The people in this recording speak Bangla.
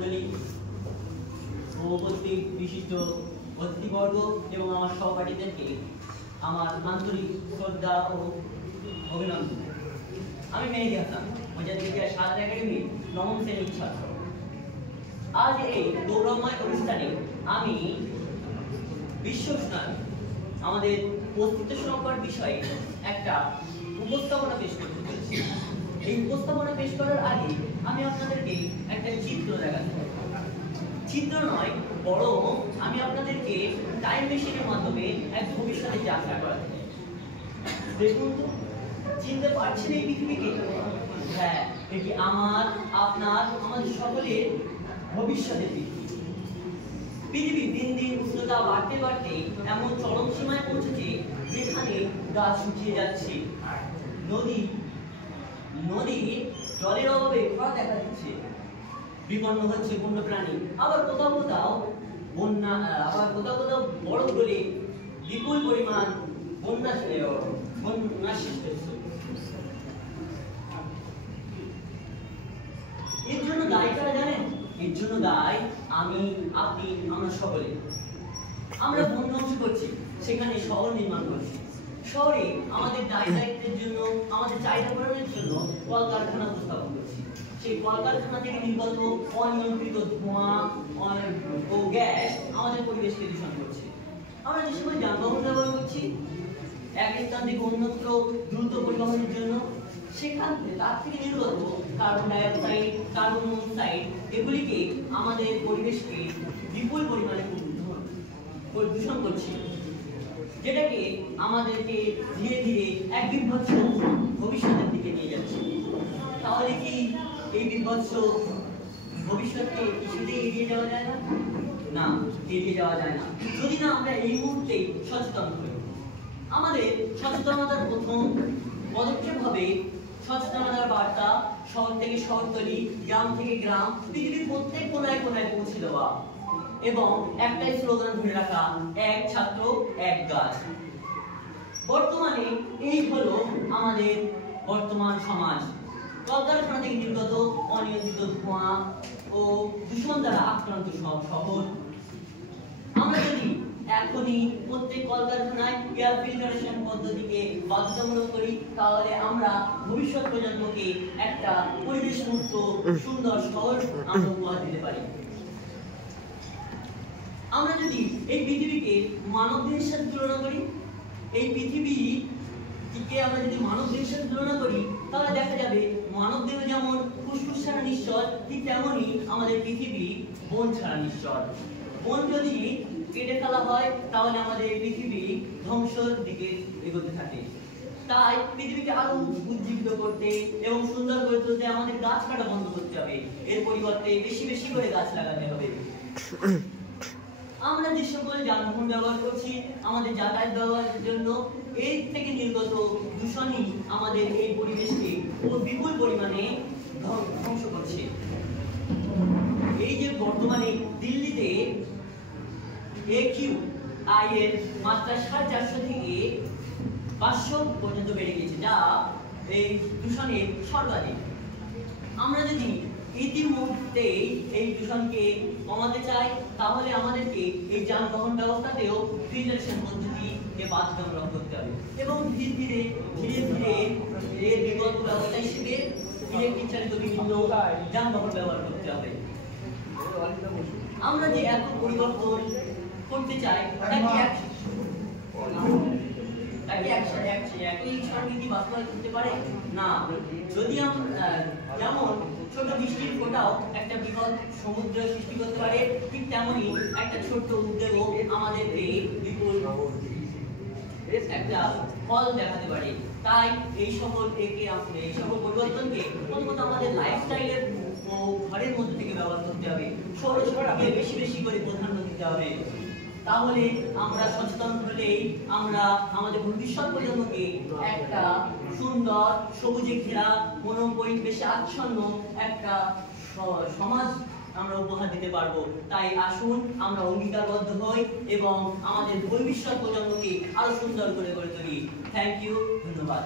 মণ্ডলী, উপস্থিত বিশিষ্ট অতিথিবর্গ এবং আমার সহপাঠীদেরকে আমার আন্তরিক শ্রদ্ধা ও অভিনন্দন। আমি মেহেদী হাসান, মুজাহিদিয়া সাদা একাডেমির নবম শ্রেণীর ছাত্র। আজ এই গৌরবময় অনুষ্ঠানে আমি বিশ্ব উষ্ণায়ন, আমাদের অস্তিত্ব সংকট বিষয়ে একটা উপস্থাপনা পেশ করতে চলেছি। এই উপস্থাপনা পেশ করার আগে আমি আপনাদেরকে একটা চিত্র দেখাতে চাই। চিত্র নয়, বরং আমি আপনাদেরকে টাইম মেশিনের মাধ্যমে এক ভবিষ্যতে যাত্রা করাতে চাই। দেখুন তো, চিনতে পারছেন এই পৃথিবীকে? হ্যাঁ, এটি আমার, আপনার, আমাদের সকলের ভবিষ্যতের পৃথিবী। দিন দিন উষ্ণতা বাড়তে বাড়তে এমন চরম সীমায় পৌঁছেছে যেখানে গাছ শুকিয়ে যাচ্ছে, নদী জলের অভাবে খরা দেখা দিচ্ছে, বিপন্ন হচ্ছে বন্যপ্রাণী, আবার কোথাও কোথাও বন্যা, আবার কোথাও কোথাও বরফ গলে বিপুল পরিমাণ বন্যা সৃষ্টি হচ্ছে। এর জন্য দায়ী কারা জানেন? এর জন্য দায়ী আমি, আপনি, আমরা সকলে। আমরা বন ধ্বংস করছি, সেখানে শহর নির্মাণ করছি। শহরে আমাদের দায়িত্বের জন্য, আমাদের চাহিদা পূরণের জন্য কলকারখানা স্থাপন করছি। সেই কলকারখানা থেকে নির্গত অনিয়ন্ত্রিত ধোঁয়া ও গ্যাস আমাদের পরিবেশকে দূষণ করছে। আমরা যে সময় যানবাহন ব্যবহার করছি এক স্থান থেকে অন্যত্র দ্রুত পরিবহনের জন্য, সেখান থেকে তার থেকে নির্গত carbon die oxide, carbon monoxide এগুলিকে আমাদের পরিবেশকে বিপুল পরিমাণে দূষণ করছে, যেটাকে আমাদেরকে ধীরে ধীরে এক বিভৎস ভবিষ্যতের দিকে নিয়ে যাচ্ছে। তাহলে কি এই বিভৎস ভবিষ্যৎকে কিছুতেই এড়িয়ে যাওয়া যায় না? না, এড়িয়ে যাওয়া যায় না যদি না আমরা এই মুহূর্তে সচেতন হই। আমাদের সচেতনতার প্রথম পদক্ষেপ হবে সচেতনতার বার্তা শহর থেকে শহরতলি, গ্রাম থেকে গ্রাম, পৃথিবীর প্রত্যেক কোনায় কোনায় পৌঁছে দেওয়া এবং একটাই স্লোগান ধরে রাখা, এক ছাত্র এক গাছ। বর্তমানে এই হলো আমাদের বর্তমান সমাজ। কলকারখানা থেকে নির্গত অনিয়ন্ত্রিত ধোঁয়া ও দূষণ দ্বারা আক্রান্ত শহর। আমরা যদি এখনই প্রত্যেক কলকারখানায় এয়ার ফিল্টারেশন পদ্ধতিকে বাধ্যতামূলক করি, তাহলে আমরা ভবিষ্যৎ প্রজন্মকে একটা পরিবেশ মুক্ত সুন্দর শহর আমরা উপহার দিতে পারি। আমরা যদি এই পৃথিবীকে মানবদেহের সাথে তুলনা করি, এই পৃথিবীকে আমরা যদি মানবদেহের সাথে তুলনা করি, তাহলে দেখা যাবে মানবদেহ যেমন ফুসফুস ছাড়া নিশ্চল, ঠিক তেমনই আমাদের পৃথিবী বন ছাড়া নিশ্চল। বন যদি কেটে ফেলা হয়, তাহলে আমাদের পৃথিবী ধ্বংসের দিকে এগোতে থাকে। তাই পৃথিবীকে আরো উজ্জীবিত করতে এবং সুন্দর করে তুলতে আমাদের গাছ কাটা বন্ধ করতে হবে। এর পরিবর্তে বেশি বেশি করে গাছ লাগাতে হবে। আমরা যে সকল যানবাহন ব্যবহার করছি আমাদের যাতায়াত ব্যবহারের জন্য, এর থেকে নির্গত দূষণই আমাদের এই পরিবেশকে বিপুল পরিমাণে ধ্বংস করছে। এই যে বর্তমানে দিল্লিতে AQI এর মাত্রা 450 থেকে 500 পর্যন্ত বেড়ে গেছে, যা এই দূষণের সর্বাধিক। আমরা যদি ইতিমধ্যে এই দূষণকে কমাতে চাই, তাহলে আমাদেরকে এই যানবাহন ব্যবস্থাতেও ফিল্টারেশন পদ্ধতিকে বাধ্যতামূলক করতে হবে এবং ধীরে ধীরে এর বিকল্প ব্যবস্থা হিসেবে ইলেকট্রিক চালিত বিভিন্ন যানবাহন ব্যবহার করতে হবে। আমরা যে এত পরিবর্তন করতে চাই, একই সঙ্গে কি বাস্তবায়ন করতে পারে না? যদি আমরা যেমন ছোট বৃষ্টির ফোঁটাও একটা বৃহৎ সমুদ্র সৃষ্টি করতে পারে, ঠিক তেমনই একটা ছোট্ট উদ্যোগও আমাদেরকে বিপুল একটা ফল দেখাতে পারে। তাই এই সকল পরিবর্তনকে প্রথমত আমাদের লাইফস্টাইলের ও ঘরের মধ্যে থেকে ব্যবহার করতে হবে। সৌরশক্তিকে বেশি বেশি করে প্রাধান্য দিতে হবে। তাহলে আমরা সচেতন হলেই আমরা আমাদের ভবিষ্যৎ প্রজন্মকে একটা সুন্দর সবুজে ঘেরা মনোপরিবেশে আচ্ছন্ন একটা সমাজ আমরা উপহার দিতে পারবো। তাই আসুন আমরা অঙ্গীকারবদ্ধ হই এবং আমাদের ভবিষ্যৎ প্রজন্মকে আরো সুন্দর করে গড়ে তুলি। থ্যাংক ইউ, ধন্যবাদ।